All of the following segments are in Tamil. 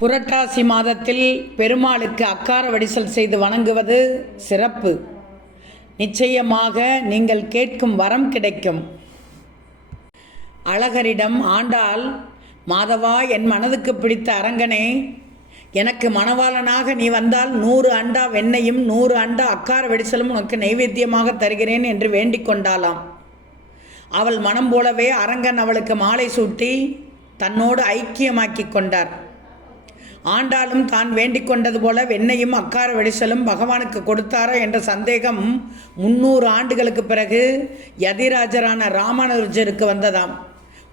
புரட்டாசி மாதத்தில் பெருமாளுக்கு அக்கார வடிசல் செய்து வணங்குவது சிறப்பு. நிச்சயமாக நீங்கள் கேட்கும் வரம் கிடைக்கும். அழகரிடம் ஆண்டாள் மாதவா என் மனதுக்கு பிடித்த அரங்கனே எனக்கு மணவாளனாக நீ வந்தால் நூறு அண்டா வெண்ணையும் நூறு அண்டா அக்கார வெடிசலும் உனக்கு நைவேத்தியமாக தருகிறேன் என்று வேண்டிக் கொண்டாளாம். அவள் மனம் போலவே அரங்கன் அவளுக்கு மாலை சூட்டி தன்னோடு ஐக்கியமாக்கி கொண்டார். ஆண்டாலும் தான் வேண்டிக் கொண்டது போல வெண்ணையும் அக்கார வெளிச்சலும் பகவானுக்கு கொடுத்தாரா என்ற சந்தேகம் முன்னூறு ஆண்டுகளுக்கு பிறகு யதிராஜரான ராமானுஜருக்கு வந்ததாம்.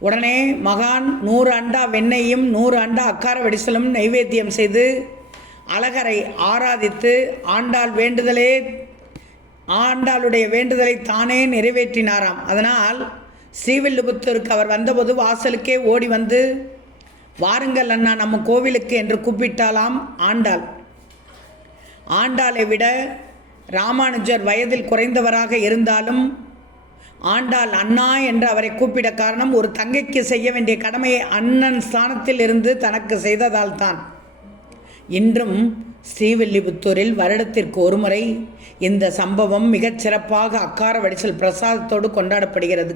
உடனே மகான் நூறு அண்டா வெண்ணையும் நூறு அண்டா அக்கார வெடிசலும் நைவேத்தியம் செய்து அழகரை ஆராதித்து ஆண்டாள் வேண்டுதலே ஆண்டாளுடைய வேண்டுதலை தானே நிறைவேற்றினாராம். அதனால் ஸ்ரீவில்லிபுத்தூருக்கு அவர் வந்தபோது வாசலுக்கே ஓடி வந்து வாருங்கள் அண்ணா நம்ம கோவிலுக்கு என்று கூப்பிட்டாலாம் ஆண்டாள். ஆண்டாளை விட ராமானுஜர் வயதில் குறைந்தவராக இருந்தாலும் ஆண்டாள் அண்ணா என்று அவரை கூப்பிட காரணம் ஒரு தங்கைக்கு செய்ய வேண்டிய கடமையை அண்ணன் ஸ்தானத்தில் இருந்து தனக்கு செய்ததால் தான் இன்றும் ஸ்ரீவில்லிபுத்தூரில் வருடத்திற்கு ஒருமுறை இந்த சம்பவம் மிகச் சிறப்பாக அக்கார வடிசல் பிரசாதத்தோடு கொண்டாடப்படுகிறது.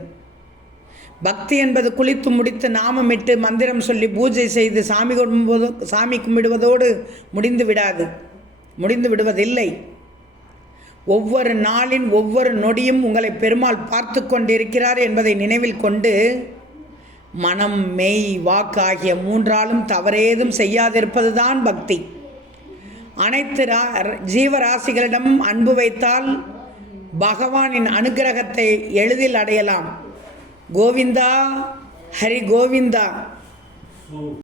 பக்தி என்பது குளித்து முடித்து நாமமிட்டு மந்திரம் சொல்லி பூஜை செய்து சாமி கும்பிடுவதோ சாமி கும்பிடுவதோடு முடிந்து விடாது. முடிந்து விடுவதில்லை. ஒவ்வொரு நாளின் ஒவ்வொரு நொடியும் உங்களை பெருமாள் பார்த்து கொண்டிருக்கிறார் என்பதை நினைவில் கொண்டு மனம் மெய் வாக்கு ஆகிய மூன்றாலும் தவறேதும் செய்யாதிருப்பதுதான் பக்தி. அனைத்து ரா ஜீவராசிகளிடமும் அன்பு வைத்தால் பகவானின் அனுகிரகத்தை எளிதில் அடையலாம். गोविंदा हरि गोविंदा।